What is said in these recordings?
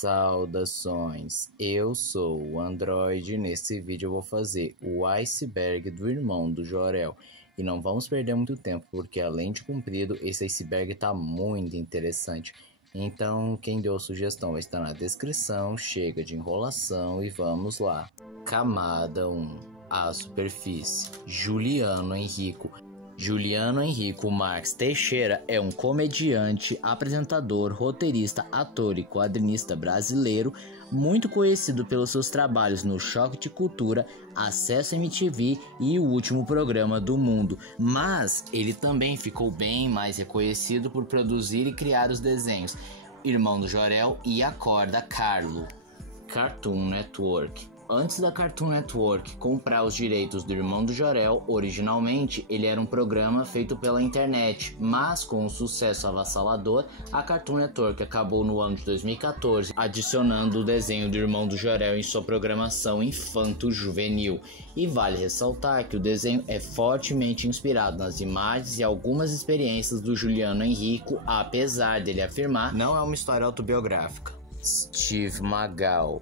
Saudações, eu sou o Android e nesse vídeo eu vou fazer o iceberg do irmão do Jor-El. E não vamos perder muito tempo, porque além de comprido, esse iceberg tá muito interessante. Então quem deu a sugestão vai estar na descrição, chega de enrolação e vamos lá. Camada 1, a superfície, Juliano Henrico. Juliano Henrico Marques Teixeira é um comediante, apresentador, roteirista, ator e quadrinista brasileiro, muito conhecido pelos seus trabalhos no Choque de Cultura, Acesso MTV e O Último Programa do Mundo. Mas ele também ficou bem mais reconhecido por produzir e criar os desenhos Irmão do Jor-El e Acorda Carlo. Cartoon Network. Antes da Cartoon Network comprar os direitos do Irmão do Jor-El, originalmente ele era um programa feito pela internet, mas com um sucesso avassalador, a Cartoon Network acabou no ano de 2014 adicionando o desenho do Irmão do Jor-El em sua programação infanto-juvenil. E vale ressaltar que o desenho é fortemente inspirado nas imagens e algumas experiências do Juliano Henrico, apesar dele afirmar não é uma história autobiográfica. Steve Magal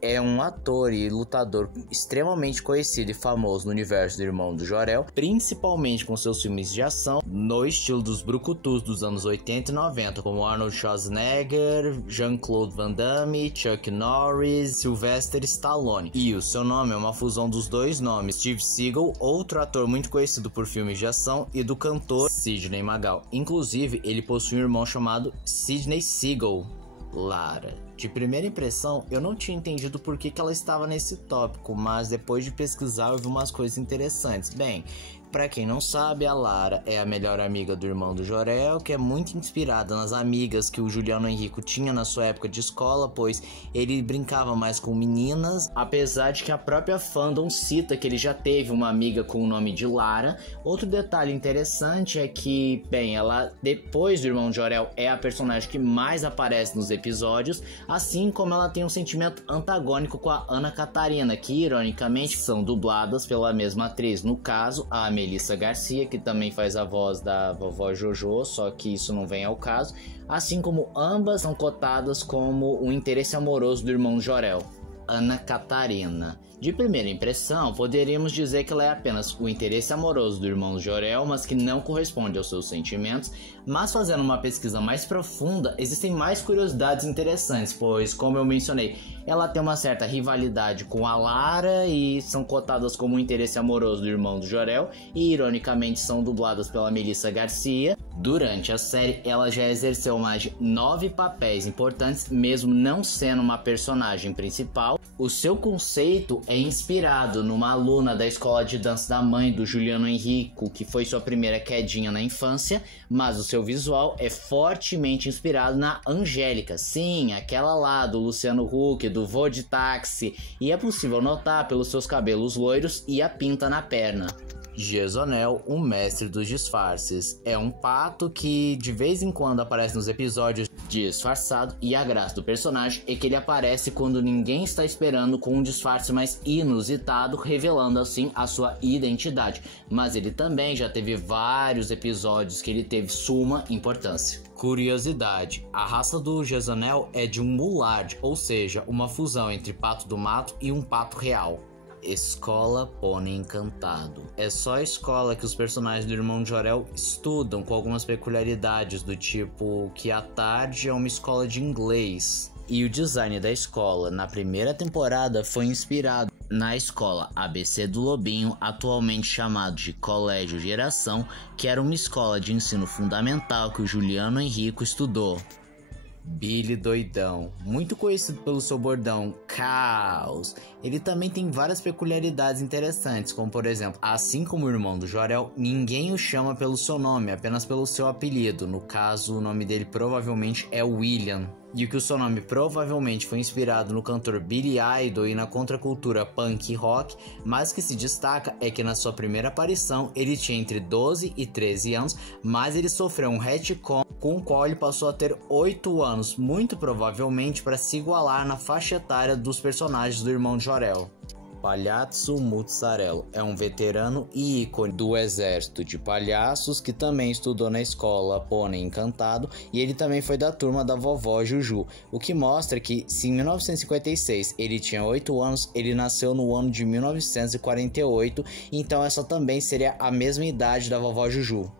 é um ator e lutador extremamente conhecido e famoso no universo do Irmão do Jor-El, principalmente com seus filmes de ação no estilo dos brucutus dos anos 80 e 90, como Arnold Schwarzenegger, Jean-Claude Van Damme, Chuck Norris, Sylvester Stallone. E o seu nome é uma fusão dos dois nomes, Steve Seagal, outro ator muito conhecido por filmes de ação, e do cantor Sidney Magal. Inclusive, ele possui um irmão chamado Sidney Seagal. Lara. De primeira impressão, eu não tinha entendido por que ela estava nesse tópico, mas depois de pesquisar eu vi umas coisas interessantes. Bem, pra quem não sabe, a Lara é a melhor amiga do Irmão do Jor-El, que é muito inspirada nas amigas que o Juliano Henrico tinha na sua época de escola, pois ele brincava mais com meninas, apesar de que a própria fandom cita que ele já teve uma amiga com o nome de Lara. Outro detalhe interessante é que, bem, ela, depois do Irmão do Jor-El, é a personagem que mais aparece nos episódios, assim como ela tem um sentimento antagônico com a Ana Catarina, que ironicamente são dubladas pela mesma atriz, no caso, a Melissa Garcia, que também faz a voz da vovó Jojo, só que isso não vem ao caso, assim como ambas são cotadas como o interesse amoroso do Irmão Jor-El. Ana Catarina. De primeira impressão, poderíamos dizer que ela é apenas o interesse amoroso do Irmão Jor-El, mas que não corresponde aos seus sentimentos. Mas fazendo uma pesquisa mais profunda, existem mais curiosidades interessantes, pois, como eu mencionei, ela tem uma certa rivalidade com a Lara e são cotadas como o interesse amoroso do Irmão do Jor-El e, ironicamente, são dubladas pela Melissa Garcia. Durante a série, ela já exerceu mais de 9 papéis importantes, mesmo não sendo uma personagem principal. O seu conceito é inspirado numa aluna da escola de dança da mãe do Juliano Henrico, que foi sua primeira quedinha na infância, mas o seu visual é fortemente inspirado na Angélica, sim, aquela lá do Luciano Huck, do Vô de Táxi, e é possível notar pelos seus cabelos loiros e a pinta na perna. Jezonel, o mestre dos disfarces, é um pato que de vez em quando aparece nos episódios disfarçado, e a graça do personagem é que ele aparece quando ninguém está esperando, com um disfarce mais inusitado, revelando assim a sua identidade, mas ele também já teve vários episódios que ele teve suma importância. Curiosidade, a raça do Jezonel é de um mulard, ou seja, uma fusão entre pato do mato e um pato real. Escola Pônei Encantado. É só a escola que os personagens do Irmão de Jor-El estudam, com algumas peculiaridades do tipo que à tarde é uma escola de inglês. E o design da escola na primeira temporada foi inspirado na escola ABC do Lobinho, atualmente chamado de Colégio Geração, que era uma escola de ensino fundamental que o Juliano Henrico estudou. Billy Doidão, muito conhecido pelo seu bordão Caos, ele também tem várias peculiaridades interessantes, como por exemplo, assim como o Irmão do Jor-El, ninguém o chama pelo seu nome, apenas pelo seu apelido. No caso, o nome dele provavelmente é William. E o que o seu nome provavelmente foi inspirado no cantor Billy Idol e na contracultura punk e rock, mas que se destaca é que na sua primeira aparição ele tinha entre 12 e 13 anos, mas ele sofreu um retcon com o qual ele passou a ter 8 anos, muito provavelmente para se igualar na faixa etária dos personagens do Irmão de Jor-El. Palhaço Muzzarello é um veterano e ícone do exército de palhaços que também estudou na escola Pônei Encantado, e ele também foi da turma da vovó Juju, o que mostra que, se em 1956 ele tinha 8 anos, ele nasceu no ano de 1948, então essa também seria a mesma idade da vovó Juju.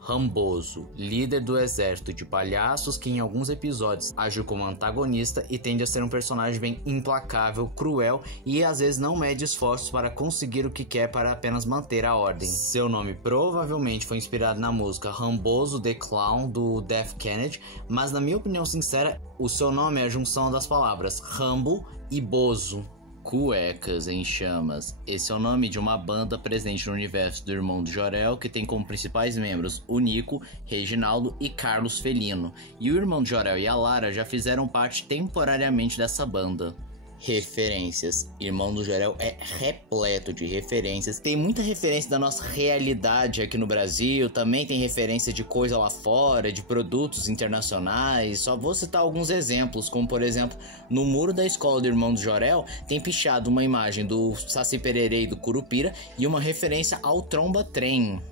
Ramboso, líder do exército de palhaços que em alguns episódios agiu como antagonista e tende a ser um personagem bem implacável, cruel e às vezes não mede esforços para conseguir o que quer para apenas manter a ordem. Seu nome provavelmente foi inspirado na música Ramboso the Clown do Death Kennedy, mas na minha opinião sincera, o seu nome é a junção das palavras Rambo e Bozo. Cuecas em Chamas. Esse é o nome de uma banda presente no universo do Irmão do Jorel, que tem como principais membros o Nico, Reginaldo e Carlos Felino. E o Irmão do Jorel e a Lara já fizeram parte temporariamente dessa banda. Referências. Irmão do Jorel é repleto de referências. Tem muita referência da nossa realidade aqui no Brasil. Também tem referência de coisa lá fora, de produtos internacionais. Só vou citar alguns exemplos, como por exemplo, no muro da escola do Irmão do Jorel tem pichado uma imagem do Saci Pererê e do Curupira e uma referência ao Tromba Trem,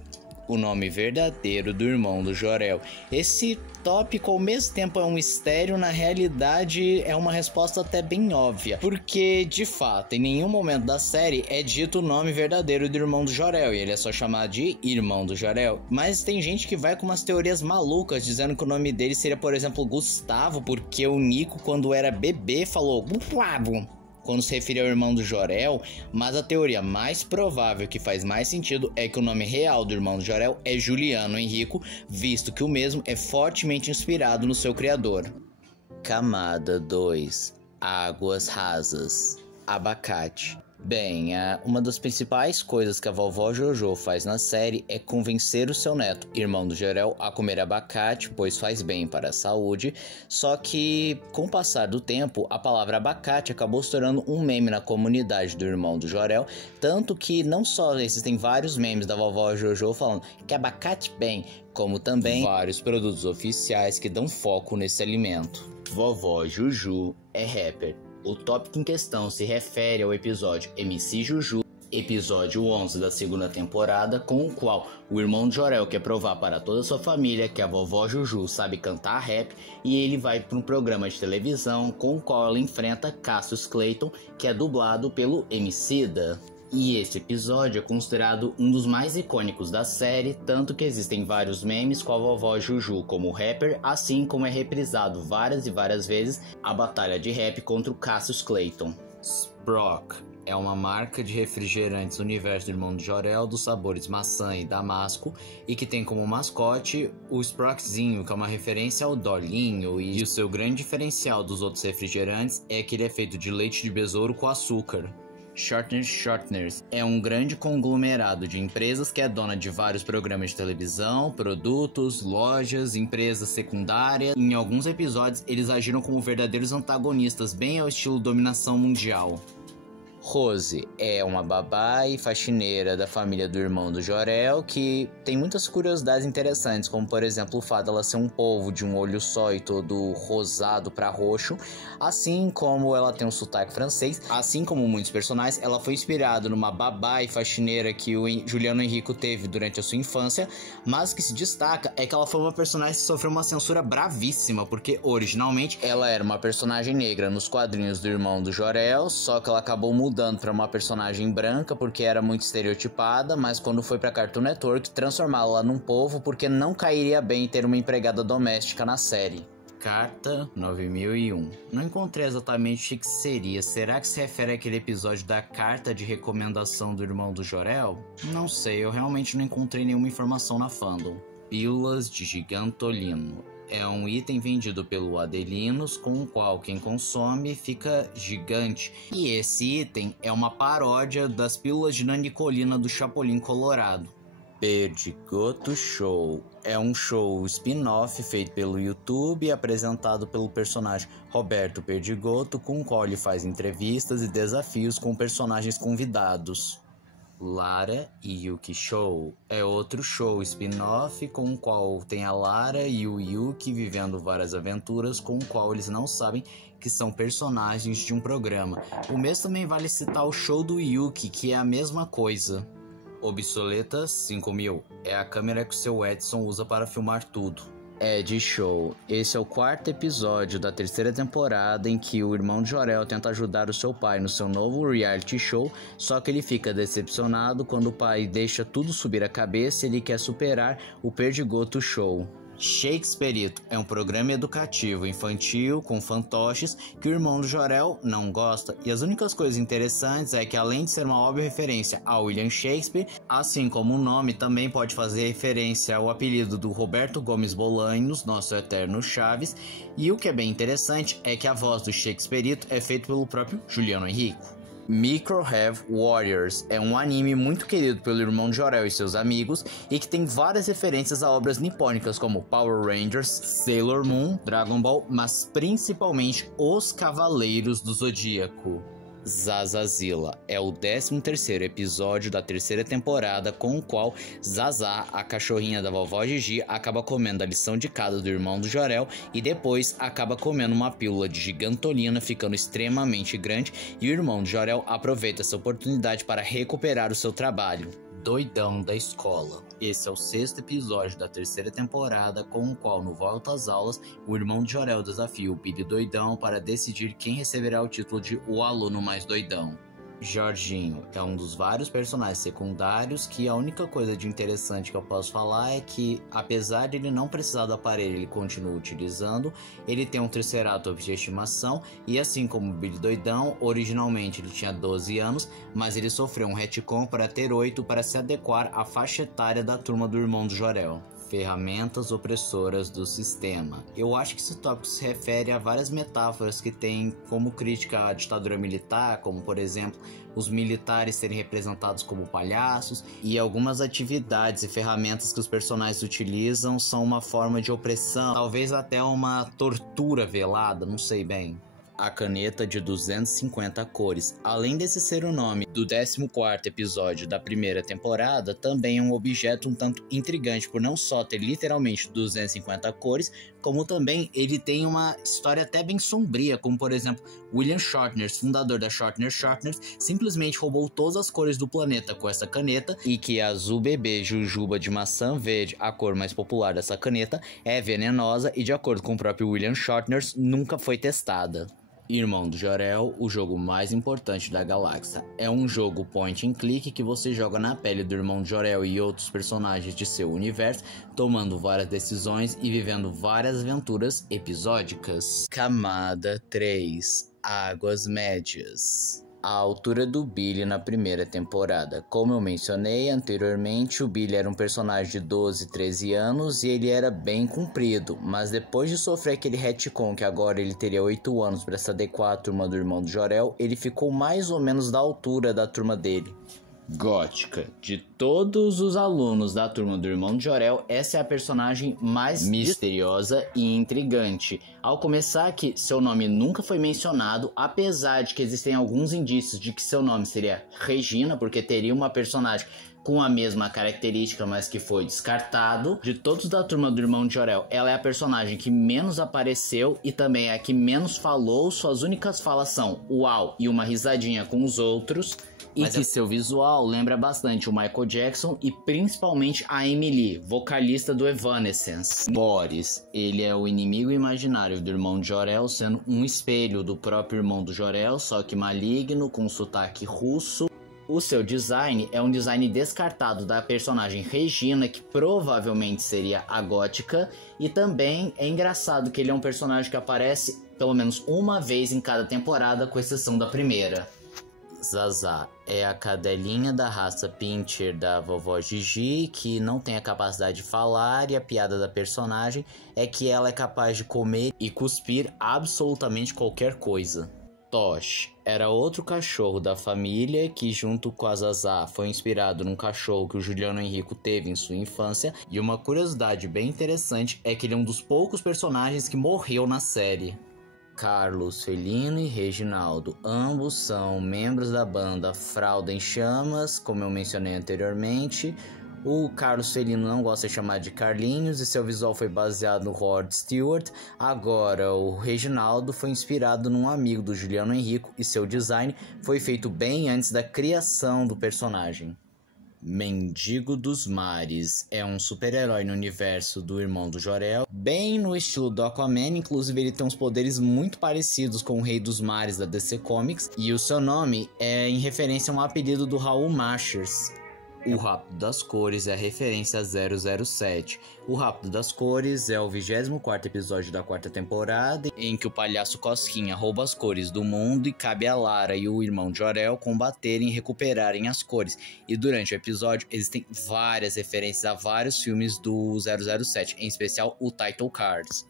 o nome verdadeiro do Irmão do Jorel. Esse tópico ao mesmo tempo é um mistério, na realidade é uma resposta até bem óbvia, porque de fato em nenhum momento da série é dito o nome verdadeiro do Irmão do Jorel e ele é só chamado de Irmão do Jorel. Mas tem gente que vai com umas teorias malucas dizendo que o nome dele seria, por exemplo, Gustavo, porque o Nico, quando era bebê, falou Gustavo quando se refere ao Irmão do Jorel, mas a teoria mais provável, que faz mais sentido, é que o nome real do Irmão do Jorel é Juliano Henrico, visto que o mesmo é fortemente inspirado no seu criador. Camada 2. Águas rasas. Abacate. Bem, uma das principais coisas que a vovó Jojo faz na série é convencer o seu neto, Irmão do Jorel, a comer abacate, pois faz bem para a saúde. Só que, com o passar do tempo, a palavra abacate acabou se tornando um meme na comunidade do Irmão do Jorel, tanto que não só existem vários memes da vovó Jojo falando que abacate bem, como também vários produtos oficiais que dão foco nesse alimento. Vovó Juju é rapper. O tópico em questão se refere ao episódio MC Juju, episódio 11 da segunda temporada, com o qual o Irmão de Jorel quer provar para toda a sua família que a vovó Juju sabe cantar rap, e ele vai para um programa de televisão com o qual ela enfrenta Cassius Clayton, que é dublado pelo Emicida. E esse episódio é considerado um dos mais icônicos da série, tanto que existem vários memes com a vovó Juju como rapper, assim como é reprisado várias e várias vezes a batalha de rap contra o Cassius Clayton. Sprock é uma marca de refrigerantes do universo do Irmão de Jorel dos sabores maçã e damasco, e que tem como mascote o Sprockzinho, que é uma referência ao Dolinho, e o seu grande diferencial dos outros refrigerantes é que ele é feito de leite de besouro com açúcar. Shortners é um grande conglomerado de empresas que é dona de vários programas de televisão, produtos, lojas, empresas secundárias. Em alguns episódios, eles agiram como verdadeiros antagonistas, bem ao estilo dominação mundial. Rose é uma babá e faxineira da família do Irmão do Jorel, que tem muitas curiosidades interessantes, como por exemplo o fato dela ser um polvo de um olho só e todo rosado para roxo, assim como ela tem um sotaque francês. Assim como muitos personagens, ela foi inspirada numa babá e faxineira que o Juliano Henrico teve durante a sua infância, mas o que se destaca é que ela foi uma personagem que sofreu uma censura bravíssima, porque originalmente ela era uma personagem negra nos quadrinhos do Irmão do Jorel, só que ela acabou mudando para uma personagem branca porque era muito estereotipada, mas quando foi para Cartoon Network, transformá-la num polvo porque não cairia bem ter uma empregada doméstica na série. Carta 9001. Não encontrei exatamente o que seria. Será que se refere àquele episódio da carta de recomendação do Irmão do Jorel? Não sei, eu realmente não encontrei nenhuma informação na fandom. Pílulas de Gigantolino. É um item vendido pelo Adelinos, com o qual quem consome fica gigante. E esse item é uma paródia das pílulas de nanicolina do Chapolin Colorado. Perdigoto Show é um show spin-off feito pelo YouTube e apresentado pelo personagem Roberto Perdigoto, com o qual ele faz entrevistas e desafios com personagens convidados. Lara e Yuki Show é outro show spin-off com o qual tem a Lara e o Yuki vivendo várias aventuras com o qual eles não sabem que são personagens de um programa. O mesmo também vale citar o show do Yuki, que é a mesma coisa. Obsoleta 5000 é a câmera que o seu Edson usa para filmar tudo. Ed Show. Esse é o 4º episódio da 3ª temporada em que o irmão de Jor-El tenta ajudar o seu pai no seu novo reality show, só que ele fica decepcionado quando o pai deixa tudo subir a cabeça e ele quer superar o Perdigoto Show. Shakespearito é um programa educativo infantil com fantoches que o irmão do Jor-El não gosta, e as únicas coisas interessantes é que, além de ser uma óbvia referência a William Shakespeare, assim como o nome também pode fazer referência ao apelido do Roberto Gomes Bolanhos, nosso eterno Chaves, e o que é bem interessante é que a voz do Shakespearito é feita pelo próprio Juliano Henrico. Micro Heavy Warriors é um anime muito querido pelo irmão de Jor-El e seus amigos e que tem várias referências a obras nipônicas como Power Rangers, Sailor Moon, Dragon Ball, mas principalmente Os Cavaleiros do Zodíaco. Zazazilla é o 13º episódio da 3ª temporada com o qual Zazá, a cachorrinha da vovó Gigi, acaba comendo a lição de casa do irmão do Jor-El e depois acaba comendo uma pílula de gigantolina, ficando extremamente grande, e o irmão do Jor-El aproveita essa oportunidade para recuperar o seu trabalho. Doidão da escola. Esse é o 6º episódio da 3ª temporada, com o qual, no Volta às Aulas, o irmão de Jor-El desafia o Billy Doidão para decidir quem receberá o título de o aluno mais doidão. Jorginho é um dos vários personagens secundários que a única coisa de interessante que eu posso falar é que, apesar de ele não precisar do aparelho, ele continua utilizando. Ele tem um Triceratops de estimação e, assim como o Billy Doidão, originalmente ele tinha 12 anos, mas ele sofreu um retcon para ter 8 para se adequar à faixa etária da turma do irmão do Jor-El. Ferramentas opressoras do sistema. Eu acho que esse tópico se refere a várias metáforas que tem como crítica à ditadura militar, como por exemplo os militares serem representados como palhaços, e algumas atividades e ferramentas que os personagens utilizam são uma forma de opressão, talvez até uma tortura velada, não sei bem. A caneta de 250 cores. Além desse ser o nome do 14º episódio da 1ª temporada, também é um objeto um tanto intrigante por não só ter literalmente 250 cores, como também ele tem uma história até bem sombria, como por exemplo, William Shatner, fundador da Shatner Shatners, simplesmente roubou todas as cores do planeta com essa caneta, e que azul bebê jujuba de maçã verde, a cor mais popular dessa caneta, é venenosa e, de acordo com o próprio William Shatner, nunca foi testada. Irmão do Jor-El, o jogo mais importante da galáxia. É um jogo point and click que você joga na pele do irmão de Jor-El e outros personagens de seu universo, tomando várias decisões e vivendo várias aventuras episódicas. Camada 3. Águas Médias. A altura do Billy na 1ª temporada. Como eu mencionei anteriormente, o Billy era um personagem de 12, 13 anos e ele era bem comprido, mas depois de sofrer aquele retcon que agora ele teria 8 anos para se adequar à turma do irmão do Jor-El, ele ficou mais ou menos da altura da turma dele. Gótica. De todos os alunos da turma do irmão de Jor-El, essa é a personagem mais misteriosa e intrigante. Ao começar que seu nome nunca foi mencionado, apesar de que existem alguns indícios de que seu nome seria Regina, porque teria uma personagem com a mesma característica, mas que foi descartado. De todos da turma do irmão de Jor-El, ela é a personagem que menos apareceu e também é a que menos falou. Suas únicas falas são uau e uma risadinha com os outros. E que seu visual lembra bastante o Michael Jackson e principalmente a Emily, vocalista do Evanescence. Boris, ele é o inimigo imaginário do irmão de Jor-El, sendo um espelho do próprio irmão do Jor-El, só que maligno, com sotaque russo. O seu design é um design descartado da personagem Regina, que provavelmente seria a gótica, e também é engraçado que ele é um personagem que aparece pelo menos uma vez em cada temporada, com exceção da 1ª. Zazá é a cadelinha da raça Pinscher da vovó Gigi, que não tem a capacidade de falar, e a piada da personagem é que ela é capaz de comer e cuspir absolutamente qualquer coisa. Tosh era outro cachorro da família que, junto com a Zazá, foi inspirado num cachorro que o Juliano Henrico teve em sua infância, e uma curiosidade bem interessante é que ele é um dos poucos personagens que morreu na série. Carlos Felino e Reginaldo, ambos são membros da banda Fralda em Chamas, como eu mencionei anteriormente. O Carlos Felino não gosta de chamar de Carlinhos e seu visual foi baseado no Rod Stewart. Agora, o Reginaldo foi inspirado num amigo do Juliano Henrico e seu design foi feito bem antes da criação do personagem. Mendigo dos Mares é um super-herói no universo do Irmão do Jor-El, bem no estilo do Aquaman, inclusive ele tem uns poderes muito parecidos com o Rei dos Mares da DC Comics, e o seu nome é em referência a um apelido do Raul Machers. O Rápido das Cores é a referência a 007. O Rápido das Cores é o 24º episódio da 4ª temporada, em que o palhaço Cosquinha rouba as cores do mundo e cabe a Lara e o irmão Jor-El combaterem e recuperarem as cores. E durante o episódio existem várias referências a vários filmes do 007, em especial o Title Cards.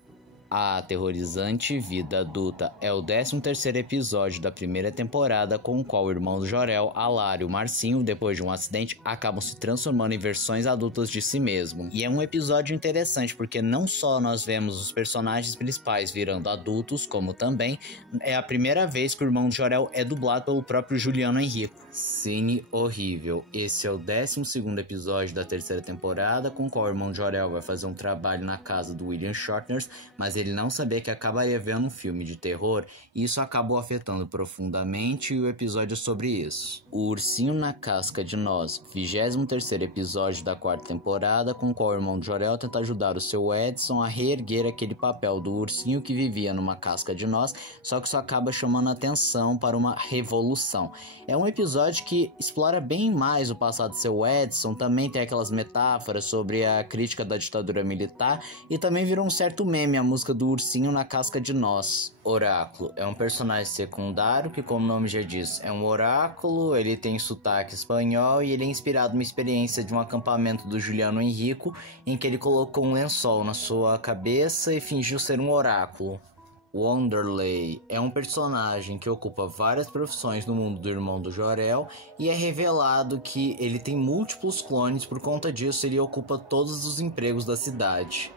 A Aterrorizante Vida Adulta é o 13º episódio da 1ª temporada, com o qual o irmão do Jor-El, a Lara e o Marcinho, depois de um acidente, acabam se transformando em versões adultas de si mesmo. E é um episódio interessante porque não só nós vemos os personagens principais virando adultos, como também é a primeira vez que o irmão do Jor-El é dublado pelo próprio Juliano Henrico. Cine Horrível. Esse é o 12º episódio da 3ª temporada, com o qual o irmão do Jor-El vai fazer um trabalho na casa do William Shatner, mas ele não sabia que acabaria vendo um filme de terror, e isso acabou afetando profundamente, e o episódio é sobre isso. O Ursinho na Casca de Nós, 23º episódio da 4ª temporada, com o qual o irmão de Jor-El tenta ajudar o seu Edson a reerguer aquele papel do ursinho que vivia numa casca de nós, só que isso acaba chamando a atenção para uma revolução. É um episódio que explora bem mais o passado do seu Edson, também tem aquelas metáforas sobre a crítica da ditadura militar, e também virou um certo meme a música do Ursinho na Casca de Nós. Oráculo é um personagem secundário que, como o nome já diz, é um oráculo, ele tem sotaque espanhol e ele é inspirado numa experiência de um acampamento do Juliano Henrico, em que ele colocou um lençol na sua cabeça e fingiu ser um oráculo. Wanderlei é um personagem que ocupa várias profissões no mundo do Irmão do Jor-El e é revelado que ele tem múltiplos clones, por conta disso ele ocupa todos os empregos da cidade.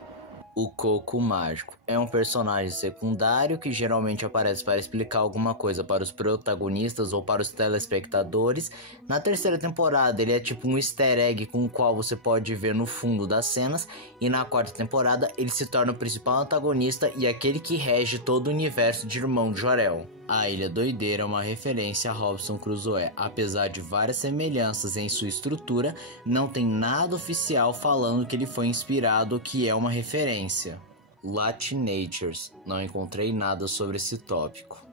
O Coco Mágico é um personagem secundário que geralmente aparece para explicar alguma coisa para os protagonistas ou para os telespectadores. Na 3ª temporada ele é tipo um easter egg com o qual você pode ver no fundo das cenas, e na 4ª temporada ele se torna o principal antagonista e aquele que rege todo o universo de Irmão de Jor-El. A Ilha Doideira é uma referência a Robinson Crusoe. Apesar de várias semelhanças em sua estrutura, não tem nada oficial falando que ele foi inspirado ou que é uma referência. Latinatures. Não encontrei nada sobre esse tópico.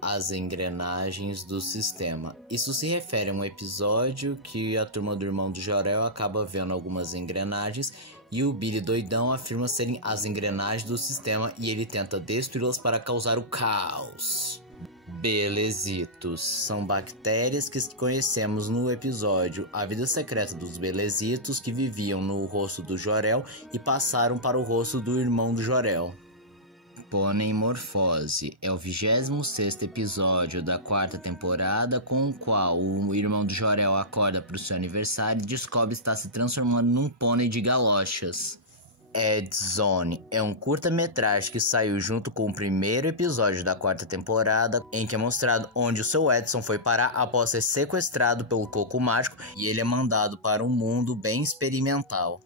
As engrenagens do sistema. Isso se refere a um episódio que a turma do Irmão do Jor-El acaba vendo algumas engrenagens e o Billy doidão afirma serem as engrenagens do sistema e ele tenta destruí-las para causar o caos. Belezitos são bactérias que conhecemos no episódio A Vida Secreta dos Belezitos, que viviam no rosto do Jor-El e passaram para o rosto do irmão do Jor-El. Ponemorfose é o 26º episódio da 4ª temporada, com o qual o irmão do Jor-El acorda para o seu aniversário e descobre estar se transformando num pônei de galochas. Edzone é um curta-metragem que saiu junto com o primeiro episódio da 4ª temporada, em que é mostrado onde o seu Edson foi parar após ser sequestrado pelo Coco Mágico e ele é mandado para um mundo bem experimental.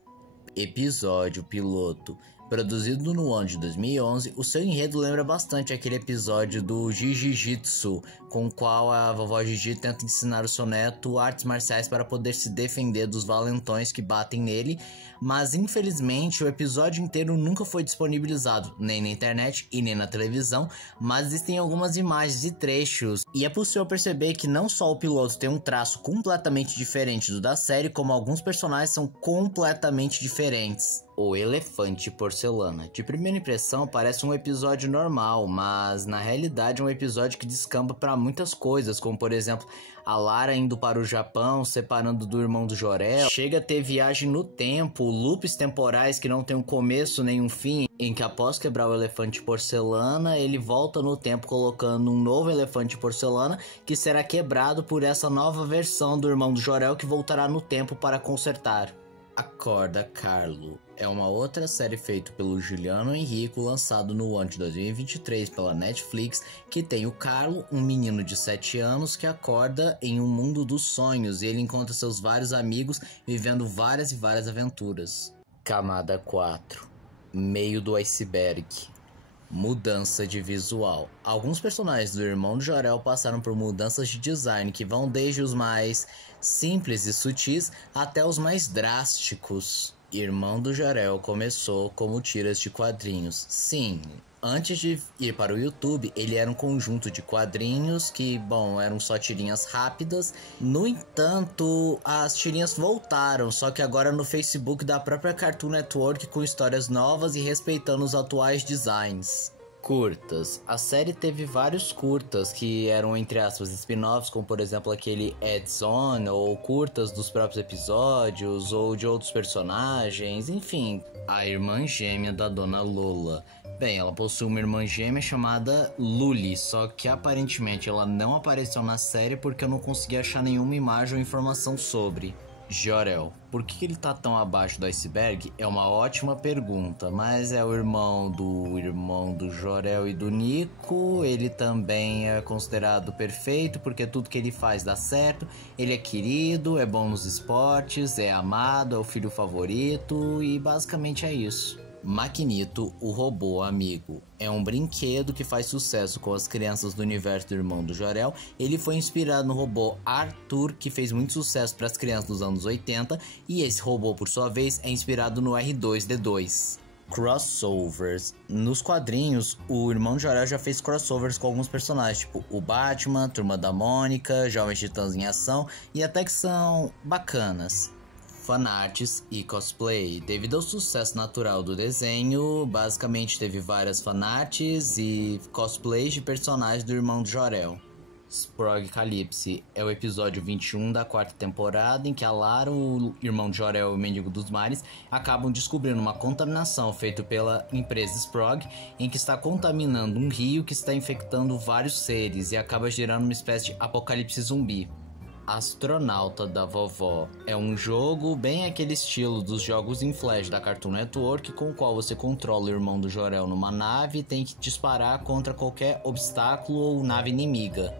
Episódio piloto. Produzido no ano de 2011, o seu enredo lembra bastante aquele episódio do Jiu-Jitsu, com o qual a vovó Gigi tenta ensinar o seu neto artes marciais para poder se defender dos valentões que batem nele, mas infelizmente o episódio inteiro nunca foi disponibilizado, nem na internet e nem na televisão, mas existem algumas imagens e trechos, e é possível perceber que não só o piloto tem um traço completamente diferente do da série, como alguns personagens são completamente diferentes. O Elefante Porcelana. De primeira impressão parece um episódio normal, mas na realidade é um episódio que descamba para muitas coisas, como por exemplo a Lara indo para o Japão, separando do irmão do Jor-El, chega a ter viagem no tempo, loops temporais que não tem um começo nem um fim, em que após quebrar o elefante porcelana, ele volta no tempo colocando um novo elefante porcelana que será quebrado por essa nova versão do irmão do Jor-El que voltará no tempo para consertar. Acorda, Carlo. é uma outra série feita pelo Juliano Henrico, lançado no ano de 2023 pela Netflix, que tem o Carlo, um menino de 7 anos que acorda em um mundo dos sonhos e ele encontra seus vários amigos vivendo várias e várias aventuras. Camada 4. Meio do iceberg. Mudança de visual. Alguns personagens do Irmão do Jorel passaram por mudanças de design que vão desde os mais simples e sutis até os mais drásticos. Irmão do Jorel começou como tiras de quadrinhos. Sim, antes de ir para o YouTube, ele era um conjunto de quadrinhos que, eram só tirinhas rápidas. No entanto, as tirinhas voltaram, só que agora no Facebook da própria Cartoon Network, com histórias novas e respeitando os atuais designs. Curtas. A série teve vários curtas que eram, entre aspas, spin-offs, como por exemplo aquele Ads-on, ou curtas dos próprios episódios, ou de outros personagens, enfim. A irmã gêmea da Dona Lola. Bem, ela possui uma irmã gêmea chamada Luli, só que aparentemente ela não apareceu na série porque eu não consegui achar nenhuma imagem ou informação sobre. Jorel. Por que ele tá tão abaixo do iceberg? É uma ótima pergunta, mas é o irmão do Jorel e do Nico. Ele também é considerado perfeito porque tudo que ele faz dá certo. Ele é querido, é bom nos esportes, é amado, é o filho favorito e basicamente é isso. Maquinito, o robô amigo. É um brinquedo que faz sucesso com as crianças do universo do Irmão do Jorel. Ele foi inspirado no robô Arthur, que fez muito sucesso para as crianças dos anos 80. E esse robô, por sua vez, é inspirado no R2-D2. Crossovers. Nos quadrinhos, o Irmão do Jorel já fez crossovers com alguns personagens, tipo o Batman, Turma da Mônica, Jovens Titãs em Ação, e até que são bacanas. Fanarts e cosplay. Devido ao sucesso natural do desenho, basicamente teve várias fanarts e cosplays de personagens do Irmão do Jorel. Sprog Calypse é o episódio 21 da 4ª temporada, em que a Lara, o Irmão de Jorel e o Mendigo dos Mares acabam descobrindo uma contaminação feita pela empresa Sprog, em que está contaminando um rio que está infectando vários seres e acaba gerando uma espécie de apocalipse zumbi. Astronauta da Vovó é um jogo bem aquele estilo dos jogos em flash da Cartoon Network, com o qual você controla o Irmão do Jorel numa nave e tem que disparar contra qualquer obstáculo ou nave inimiga.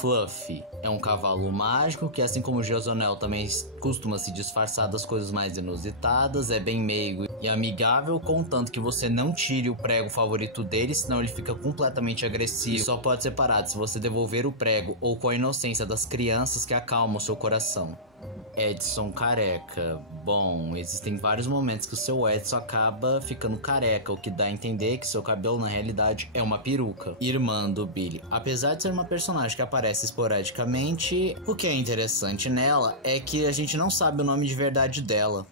Fluffy é um cavalo mágico que, assim como o Geozonel, também costuma se disfarçar das coisas mais inusitadas, é bem meigo e amigável, contanto que você não tire o prego favorito dele, senão ele fica completamente agressivo e só pode ser parado se você devolver o prego ou com a inocência das crianças que acalmam o seu coração. Edson careca. Bom, existem vários momentos que o seu Edson acaba ficando careca, o que dá a entender que seu cabelo na realidade é uma peruca. Irmã do Billy. Apesar de ser uma personagem que aparece esporadicamente, o que é interessante nela é que a gente não sabe o nome de verdade dela.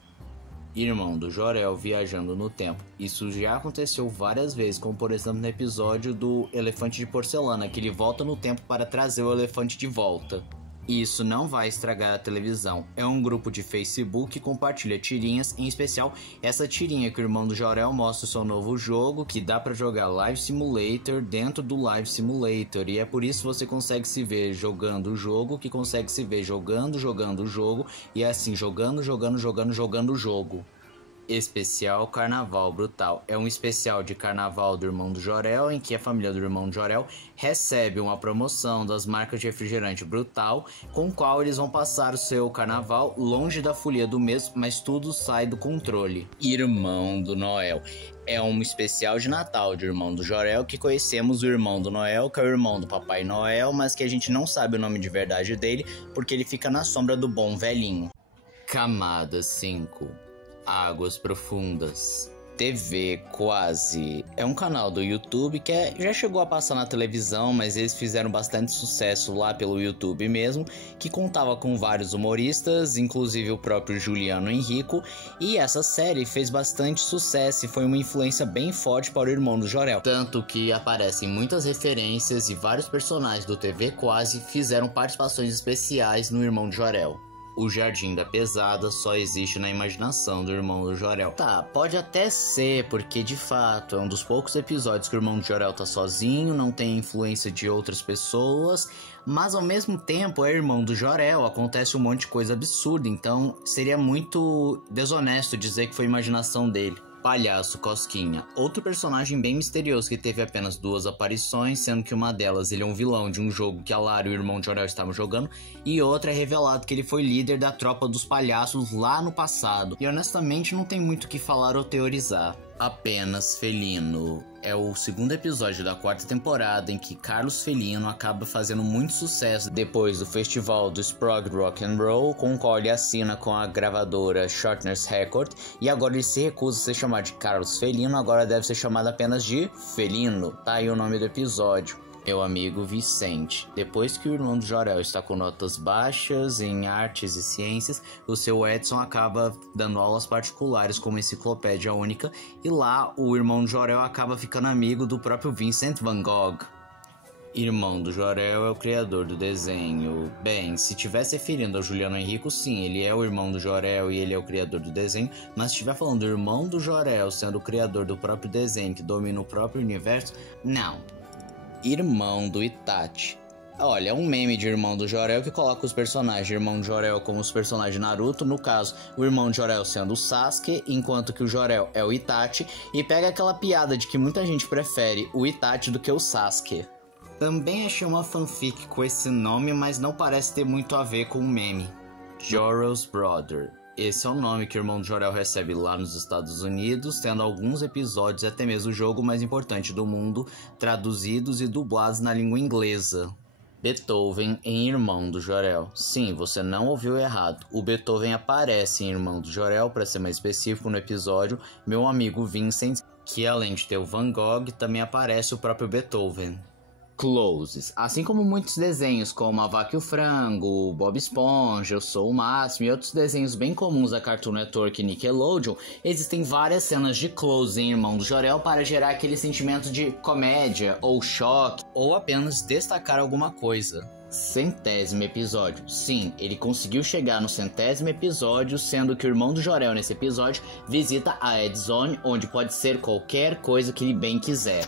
Irmão do Jorel viajando no tempo. Isso já aconteceu várias vezes, como por exemplo no episódio do Elefante de Porcelana, que ele volta no tempo para trazer o elefante de volta. Isso não vai estragar a televisão. É um grupo de Facebook que compartilha tirinhas, em especial essa tirinha que o Irmão do Jorel mostra o seu novo jogo, que dá pra jogar Live Simulator dentro do Live Simulator, e é por isso que você consegue se ver jogando o jogo, que consegue se ver jogando o jogo, e assim jogando o jogo. Especial Carnaval Brutal. É um especial de carnaval do Irmão do Jorel, em que a família do Irmão do Jorel recebe uma promoção das marcas de refrigerante Brutal, com o qual eles vão passar o seu carnaval longe da folia do mesmo, mas tudo sai do controle. Irmão do Noel. É um especial de Natal de Irmão do Jorel, que conhecemos o Irmão do Noel, que é o irmão do Papai Noel, mas que a gente não sabe o nome de verdade dele, porque ele fica na sombra do bom velhinho. Camada 5. Águas Profundas. TV Quase. É um canal do YouTube que já chegou a passar na televisão, mas eles fizeram bastante sucesso lá pelo YouTube mesmo, que contava com vários humoristas, inclusive o próprio Juliano Henrico, e essa série fez bastante sucesso e foi uma influência bem forte para o Irmão do Jorel. Tanto que aparecem muitas referências e vários personagens do TV Quase fizeram participações especiais no Irmão do Jorel. o Jardim da Pesada só existe na imaginação do irmão do Jor-El. Tá, pode até ser, porque de fato é um dos poucos episódios que o irmão do Jor-El tá sozinho, não tem influência de outras pessoas, mas ao mesmo tempo é irmão do Jor-El, acontece um monte de coisa absurda, então seria muito desonesto dizer que foi imaginação dele. Palhaço Cosquinha, outro personagem bem misterioso que teve apenas 2 aparições, sendo que uma delas ele é um vilão de um jogo que a Lara e o irmão de Jor-El estavam jogando, e outra é revelado que ele foi líder da tropa dos palhaços lá no passado, e honestamente não tem muito o que falar ou teorizar. Apenas Felino é o segundo episódio da 4ª temporada em que Carlos Felino acaba fazendo muito sucesso depois do festival do Sprog Rock and Roll, com o qual ele assina com a gravadora Shortness Record, e agora ele se recusa a ser chamado de Carlos Felino, agora deve ser chamado apenas de Felino. Tá aí o nome do episódio. Meu amigo Vicente, depois que o irmão do Jor-El está com notas baixas em artes e ciências, o seu Edson acaba dando aulas particulares como enciclopédia única, e lá o irmão do Jor-El acaba ficando amigo do próprio Vincent van Gogh. Irmão do Jor-El é o criador do desenho. Bem, se estiver se referindo ao Juliano Henrico, sim, ele é o irmão do Jor-El e ele é o criador do desenho, mas se estiver falando do irmão do Jor-El sendo o criador do próprio desenho que domina o próprio universo, não. Irmão do Itachi. Olha, é um meme de irmão do Jor-El que coloca os personagens de irmão de Jor-El como os personagens de Naruto, no caso, o irmão de Jor-El sendo o Sasuke, enquanto que o Jor-El é o Itachi, e pega aquela piada de que muita gente prefere o Itachi do que o Sasuke. Também achei uma fanfic com esse nome, mas não parece ter muito a ver com o meme. Jor-El's Brother. Esse é o nome que o irmão de Jor-El recebe lá nos Estados Unidos, tendo alguns episódios e até mesmo o jogo mais importante do mundo, traduzidos e dublados na língua inglesa. Beethoven em Irmão do Jor-El. Sim, você não ouviu errado. O Beethoven aparece em Irmão do Jor-El, para ser mais específico, no episódio Meu Amigo Vincent, que além de ter o Van Gogh, também aparece o próprio Beethoven. Closes. Assim como muitos desenhos como A Vaca e o Frango, Bob Esponja, Eu Sou o Máximo e outros desenhos bem comuns da Cartoon Network e Nickelodeon, existem várias cenas de close em Irmão do Jor-El para gerar aquele sentimento de comédia ou choque ou apenas destacar alguma coisa. 100º episódio. Sim, ele conseguiu chegar no 100º episódio, sendo que o irmão do Jor-El nesse episódio visita a Ed Zone, onde pode ser qualquer coisa que ele bem quiser.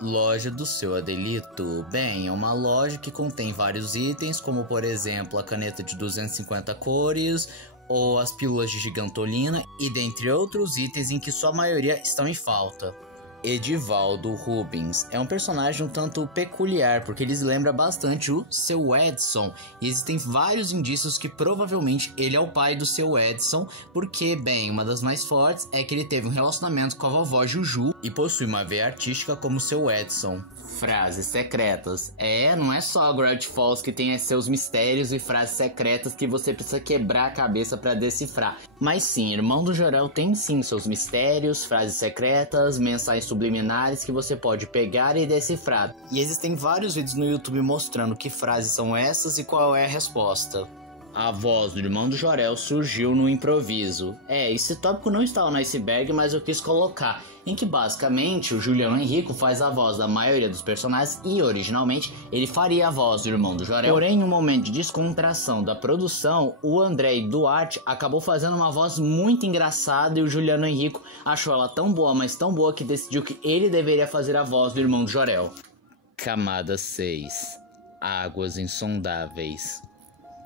Loja do Seu Adelito. Bem, é uma loja que contém vários itens, como por exemplo a caneta de 250 cores, ou as pílulas de gigantolina, e dentre outros itens em que sua maioria estão em falta. Edivaldo Rubens é um personagem um tanto peculiar, porque ele lembra bastante o Seu Edson, e existem vários indícios que provavelmente ele é o pai do Seu Edson, porque, bem, uma das mais fortes é que ele teve um relacionamento com a vovó Juju e possui uma veia artística como Seu Edson. Frases secretas. Não é só a Gravity Falls que tem seus mistérios e frases secretas que você precisa quebrar a cabeça para decifrar. Mas sim, Irmão do Jor-El tem sim seus mistérios, frases secretas, mensagens subliminares que você pode pegar e decifrar. E existem vários vídeos no YouTube mostrando que frases são essas e qual é a resposta. A voz do Irmão do Jor-El surgiu no improviso. Esse tópico não estava no iceberg, mas eu quis colocar, em que basicamente o Juliano Henrico faz a voz da maioria dos personagens e originalmente ele faria a voz do Irmão do Jor-El. Porém, em um momento de descontração da produção, o André Duarte acabou fazendo uma voz muito engraçada e o Juliano Henrico achou ela tão boa, mas tão boa, que decidiu que ele deveria fazer a voz do Irmão do Jor-El. Camada 6. Águas insondáveis.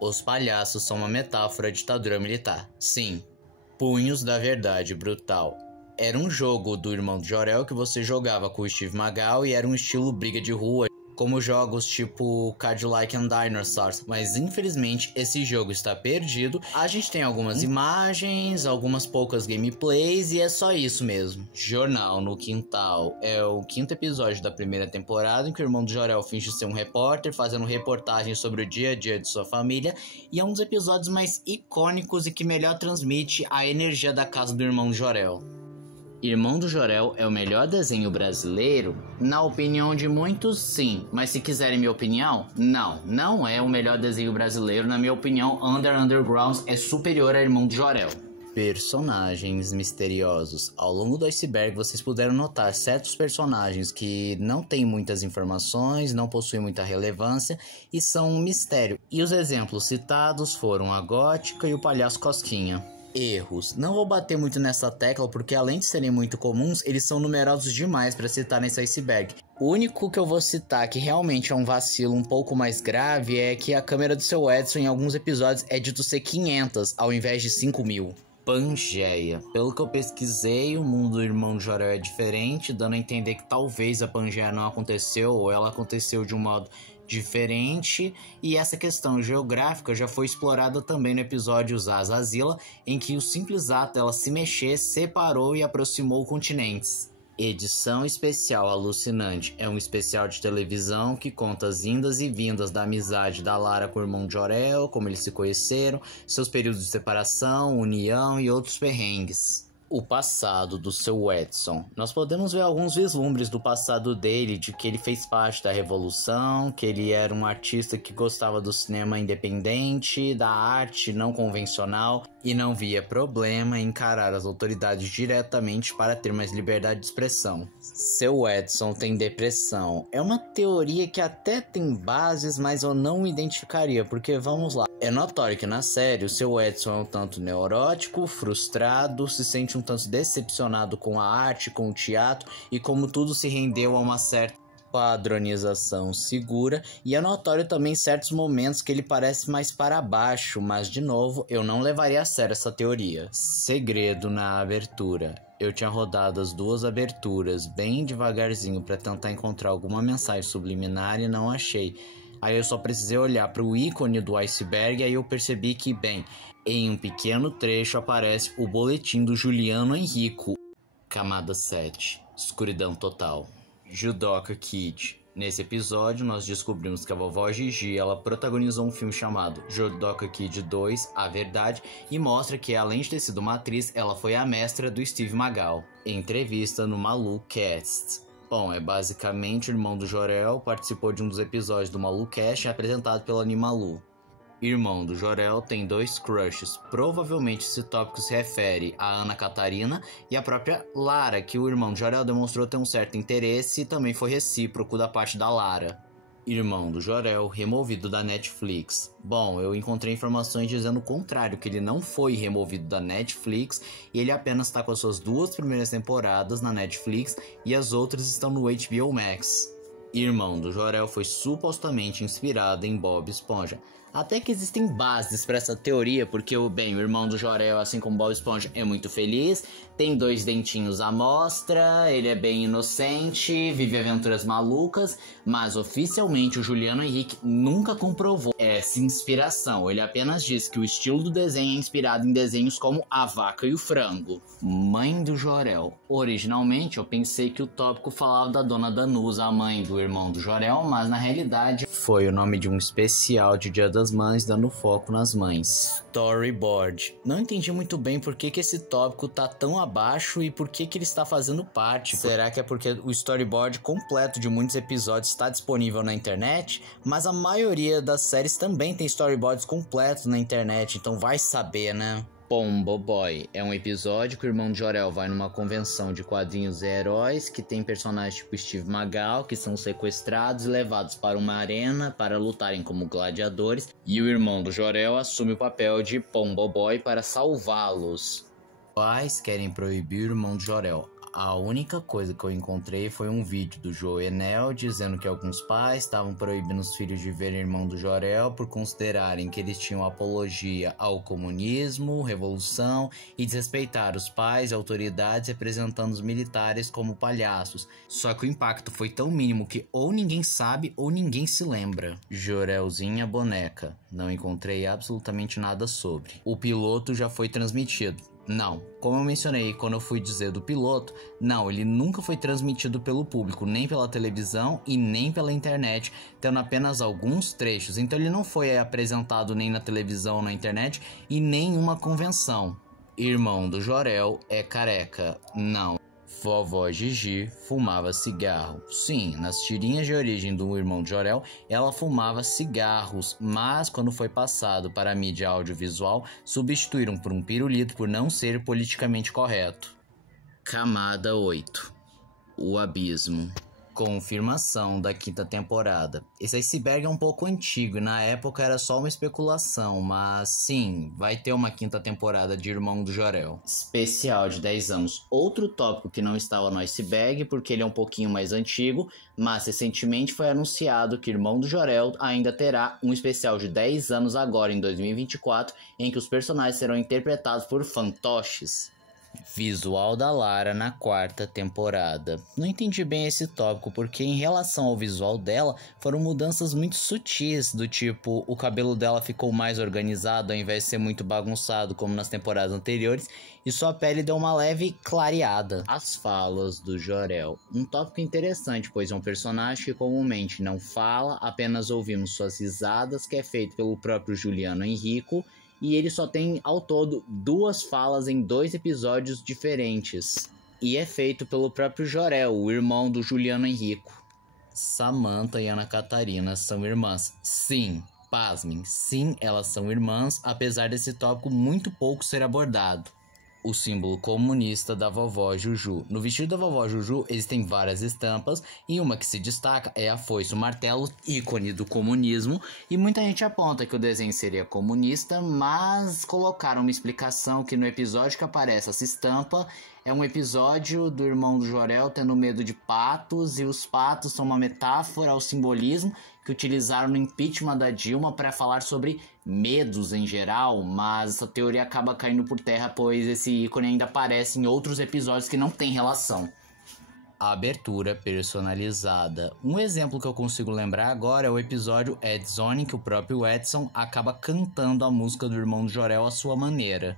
Os palhaços são uma metáfora à ditadura militar. Sim. Punhos da Verdade Brutal. Era um jogo do Irmão do Jor-El que você jogava com o Steve Magal e era um estilo briga de rua, como jogos tipo Cadillac and Dinosaurs, mas infelizmente esse jogo está perdido. A gente tem algumas imagens, algumas poucas gameplays e é só isso mesmo. Jornal no Quintal é o 5º episódio da primeira temporada em que o Irmão do Jor-El finge ser um repórter fazendo reportagens sobre o dia a dia de sua família, e é um dos episódios mais icônicos e que melhor transmite a energia da casa do Irmão do Jor-El. Irmão do Jor-El é o melhor desenho brasileiro? Na opinião de muitos, sim. Mas se quiserem minha opinião, não é o melhor desenho brasileiro. Na minha opinião, Underground é superior a Irmão do Jor-El. Personagens misteriosos. Ao longo do iceberg, vocês puderam notar certos personagens que não têm muitas informações, não possuem muita relevância e são um mistério. E os exemplos citados foram a Gótica e o Palhaço Cosquinha. Erros. Não vou bater muito nessa tecla porque, além de serem muito comuns, eles são numerosos demais para citar nesse iceberg. O único que eu vou citar que realmente é um vacilo um pouco mais grave é que a câmera do seu Edson em alguns episódios é dito ser 500 ao invés de 5.000. Pangeia. Pelo que eu pesquisei, o mundo do irmão de Jor-El é diferente, dando a entender que talvez a Pangeia não aconteceu ou ela aconteceu de um modo diferente, e essa questão geográfica já foi explorada também no episódio Zazazila, em que o simples ato dela se mexer separou e aproximou continentes. Edição especial alucinante é um especial de televisão que conta as indas e vindas da amizade da Lara com o irmão de Jor-El, como eles se conheceram, seus períodos de separação, união e outros perrengues. O passado do seu Edson. Nós podemos ver alguns vislumbres do passado dele, de que ele fez parte da Revolução, que ele era um artista que gostava do cinema independente, da arte não convencional e não via problema em encarar as autoridades diretamente para ter mais liberdade de expressão. Seu Edson tem depressão. É uma teoria que até tem bases, mas eu não identificaria, porque vamos lá. É notório que na série o seu Edson é um tanto neurótico, frustrado, se sente um tanto decepcionado com a arte, com o teatro e como tudo se rendeu a uma certa padronização segura, e é notório também certos momentos que ele parece mais para baixo, mas de novo eu não levaria a sério essa teoria. Segredo na abertura. Eu tinha rodado as duas aberturas bem devagarzinho para tentar encontrar alguma mensagem subliminar e não achei. Aí eu só precisei olhar para o ícone do iceberg e aí eu percebi que, bem, em um pequeno trecho aparece o boletim do Juliano Henrico. Camada 7. Escuridão total. Judoka Kid. Nesse episódio, nós descobrimos que a vovó Gigi, ela protagonizou um filme chamado Judoka Kid 2, A Verdade, e mostra que, além de ter sido uma atriz, ela foi a mestra do Steve Magal. Entrevista no Malucast. Bom, é basicamente o irmão do Jor-El, participou de um dos episódios do Malucast apresentado pela Animalu. Irmão do Jor-El tem 2 crushes. Provavelmente esse tópico se refere a Ana Catarina e a própria Lara, que o irmão de Jor-El demonstrou ter um certo interesse e também foi recíproco da parte da Lara. Irmão do Jor-El removido da Netflix. Bom, eu encontrei informações dizendo o contrário, que ele não foi removido da Netflix e ele apenas está com as suas 2 primeiras temporadas na Netflix e as outras estão no HBO Max. Irmão do Jor-El foi supostamente inspirado em Bob Esponja. Até que existem bases para essa teoria, porque o irmão do Jor-El, assim como Bob Esponja, é muito feliz, tem 2 dentinhos à mostra, ele é bem inocente, vive aventuras malucas, mas oficialmente o Juliano Henrique nunca comprovou essa inspiração. Ele apenas diz que o estilo do desenho é inspirado em desenhos como A Vaca e o Frango. Mãe do Jor-El. Originalmente eu pensei que o tópico falava da Dona Danusa, a mãe do irmão do Jor-El, mas na realidade foi o nome de um especial de Dia das Mães, dando foco nas mães. Storyboard. Não entendi muito bem por que esse tópico tá tão abaixo e por que ele está fazendo parte. Será que é porque o storyboard completo de muitos episódios está disponível na internet? Mas a maioria das séries também tem storyboards completos na internet, então vai saber, né? Pombo Boy é um episódio que o irmão de Jor-El vai numa convenção de quadrinhos e heróis que tem personagens tipo Steve Magal que são sequestrados e levados para uma arena para lutarem como gladiadores, e o irmão do Jor-El assume o papel de Pombo Boy para salvá-los. Pais querem proibir o irmão de Jor-El. A única coisa que eu encontrei foi um vídeo do Joenel dizendo que alguns pais estavam proibindo os filhos de verem o irmão do Jor-El por considerarem que eles tinham apologia ao comunismo, revolução e desrespeitar os pais e autoridades representando os militares como palhaços. Só que o impacto foi tão mínimo que ou ninguém sabe ou ninguém se lembra. Jorelzinha boneca. Não encontrei absolutamente nada sobre. O piloto já foi transmitido. Não, como eu mencionei quando eu fui dizer do piloto, não, ele nunca foi transmitido pelo público, nem pela televisão e nem pela internet, tendo apenas alguns trechos, então ele não foi apresentado nem na televisão ou na internet e nem em uma convenção. Irmão do Jor-El é careca, não. Vovó Gigi fumava cigarro. Sim, nas tirinhas de origem do irmão de Jor-El, ela fumava cigarros, mas quando foi passado para a mídia audiovisual, substituíram por um pirulito por não ser politicamente correto. Camada 8. O Abismo. Confirmação da 5ª temporada. Esse iceberg é um pouco antigo e na época era só uma especulação, mas sim, vai ter uma 5ª temporada de Irmão do Jor-El. Especial de 10 anos. Outro tópico que não estava no iceberg, porque ele é um pouquinho mais antigo, mas recentemente foi anunciado que Irmão do Jor-El ainda terá um especial de 10 anos agora em 2024, em que os personagens serão interpretados por fantoches. Visual da Lara na 4ª temporada. Não entendi bem esse tópico porque em relação ao visual dela foram mudanças muito sutis, do tipo o cabelo dela ficou mais organizado ao invés de ser muito bagunçado como nas temporadas anteriores e sua pele deu uma leve clareada. As falas do Jor-El. Um tópico interessante, pois é um personagem que comumente não fala, apenas ouvimos suas risadas, que é feito pelo próprio Juliano Henrico. E ele só tem, ao todo, 2 falas em 2 episódios diferentes. E é feito pelo próprio Jor-El, o irmão do Juliano Henrico. Samantha e Ana Catarina são irmãs. Sim, pasmem, sim, elas são irmãs, apesar desse tópico muito pouco ser abordado. O símbolo comunista da vovó Juju. No vestido da vovó Juju existem várias estampas e uma que se destaca é a foice, o martelo, ícone do comunismo, e muita gente aponta que o desenho seria comunista, mas colocaram uma explicação que no episódio que aparece essa estampa é um episódio do irmão do Jor-El tendo medo de patos, e os patos são uma metáfora ao simbolismo que utilizaram no impeachment da Dilma para falar sobre medos em geral, mas essa teoria acaba caindo por terra, pois esse ícone ainda aparece em outros episódios que não tem relação. Abertura personalizada. Um exemplo que eu consigo lembrar agora é o episódio Edzone, que o próprio Edson acaba cantando a música do irmão do Jor-El à sua maneira.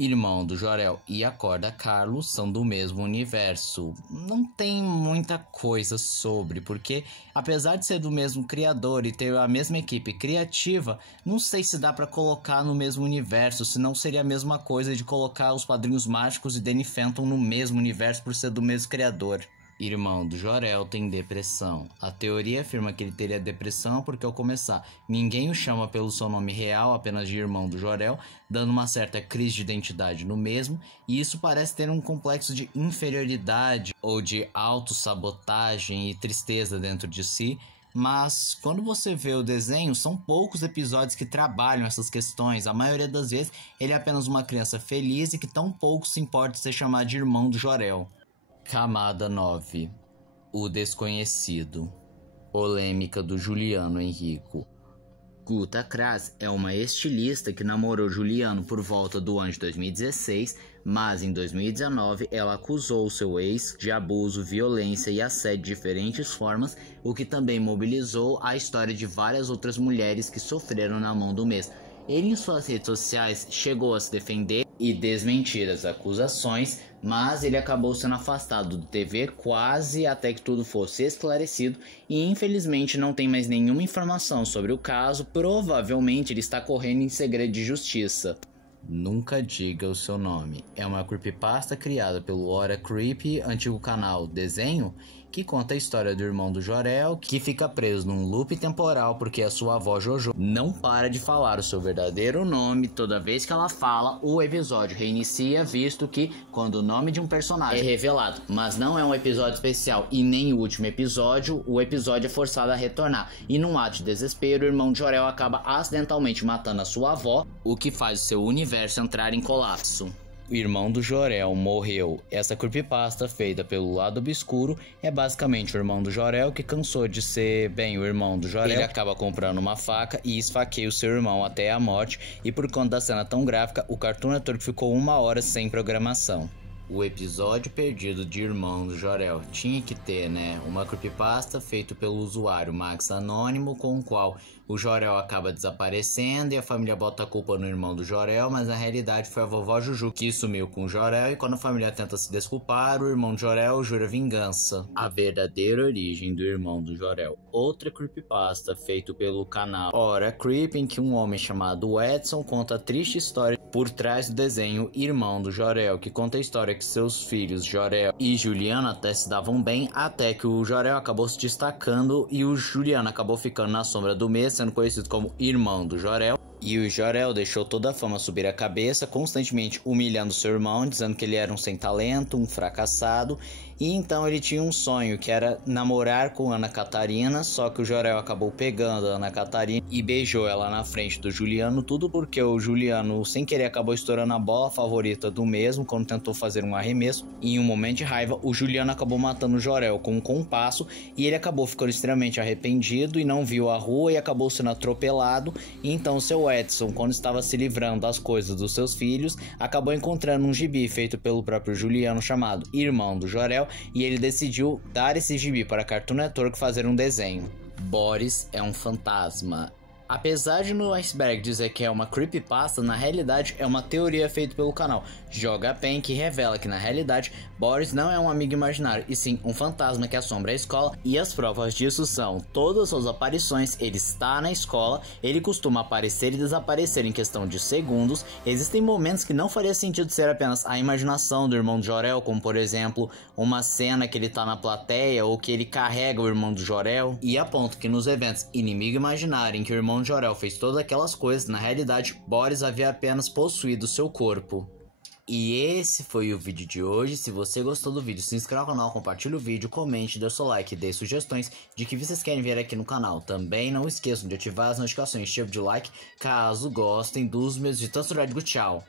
Irmão do Jor-El e a Corda Carlos são do mesmo universo. Não tem muita coisa sobre, porque apesar de ser do mesmo criador e ter a mesma equipe criativa, não sei se dá pra colocar no mesmo universo, senão seria a mesma coisa de colocar os Padrinhos Mágicos e Danny Phantom no mesmo universo por ser do mesmo criador. Irmão do Jor-El tem depressão. A teoria afirma que ele teria depressão porque ao começar, ninguém o chama pelo seu nome real, apenas de Irmão do Jor-El, dando uma certa crise de identidade no mesmo, e isso parece ter um complexo de inferioridade ou de autossabotagem e tristeza dentro de si. Mas quando você vê o desenho, são poucos episódios que trabalham essas questões. A maioria das vezes ele é apenas uma criança feliz e que tão pouco se importa de ser chamado de Irmão do Jor-El. Camada 9. O Desconhecido. Polêmica do Juliano Henrico. Guta Kras é uma estilista que namorou Juliano por volta do ano de 2016, mas em 2019 ela acusou seu ex de abuso, violência e assédio de diferentes formas, o que também mobilizou a história de várias outras mulheres que sofreram na mão do mesmo. Ele em suas redes sociais chegou a se defender e desmentir as acusações, mas ele acabou sendo afastado do TV quase até que tudo fosse esclarecido e infelizmente não tem mais nenhuma informação sobre o caso. Provavelmente ele está correndo em segredo de justiça. Nunca Diga o Seu Nome é uma creepypasta criada pelo Hora Creepy, antigo canal Desenho, que conta a história do irmão do Jor-El, que fica preso num loop temporal porque a sua avó Jojo não para de falar o seu verdadeiro nome. Toda vez que ela fala, o episódio reinicia, visto que quando o nome de um personagem é revelado, mas não é um episódio especial e nem o último episódio, o episódio é forçado a retornar. E num ato de desespero, o irmão de Jor-El acaba acidentalmente matando a sua avó, o que faz o seu universo entrar em colapso. O irmão do Jor-El morreu. Essa creepypasta, feita pelo Lado Obscuro, é basicamente o irmão do Jor-El que cansou de ser, bem, o irmão do Jor-El. Ele acaba comprando uma faca e esfaqueia o seu irmão até a morte, e por conta da cena tão gráfica, o Cartoon Network ficou 1 hora sem programação. O episódio perdido de Irmão do Jor-El tinha que ter, né, uma creepypasta feita pelo usuário Max Anônimo, com o qual o Jor-El acaba desaparecendo e a família bota a culpa no irmão do Jor-El, mas na realidade foi a vovó Juju que sumiu com o Jor-El, e quando a família tenta se desculpar, o irmão do Jor-El jura vingança. A verdadeira origem do irmão do Jor-El. Outra creepypasta feito pelo canal Hora Creep, em que um homem chamado Edson conta a triste história por trás do desenho Irmão do Jor-El, que conta a história que seus filhos Jor-El e Juliano até se davam bem, até que o Jor-El acabou se destacando e o Juliano acabou ficando na sombra do mês, sendo conhecido como irmão do Jor-El. E o Jor-El deixou toda a fama subir a cabeça, constantemente humilhando seu irmão, dizendo que ele era um sem talento, um fracassado. E então ele tinha um sonho, que era namorar com Ana Catarina, só que o Jor-El acabou pegando a Ana Catarina e beijou ela na frente do Juliano, tudo porque o Juliano, sem querer, acabou estourando a bola favorita do mesmo, quando tentou fazer um arremesso. E em um momento de raiva, o Juliano acabou matando o Jor-El com um compasso, e ele acabou ficando extremamente arrependido e não viu a rua e acabou sendo atropelado. E então seu Edson, quando estava se livrando das coisas dos seus filhos, acabou encontrando um gibi feito pelo próprio Juliano chamado Irmão do Jor-El, e ele decidiu dar esse gibi para a Cartoon Network fazer um desenho. Boris é um fantasma. Apesar de no Iceberg dizer que é uma creepypasta, na realidade é uma teoria feita pelo canal Joga Pen, que revela que na realidade Boris não é um amigo imaginário, e sim um fantasma que assombra a escola, e as provas disso são todas as suas aparições. Ele está na escola, ele costuma aparecer e desaparecer em questão de segundos. Existem momentos que não faria sentido ser apenas a imaginação do irmão de Jor-El, como por exemplo uma cena que ele tá na plateia ou que ele carrega o irmão do Jor-El, e aponto que nos eventos Inimigo Imaginário, em que o irmão de Jor-El fez todas aquelas coisas, na realidade Boris havia apenas possuído seu corpo. E esse foi o vídeo de hoje. Se você gostou do vídeo, se inscreva no canal, compartilhe o vídeo, comente, dê seu like e dê sugestões de que vocês querem ver aqui no canal. Também não esqueçam de ativar as notificações, tipo de like, caso gostem dos meus vídeos. Tchau!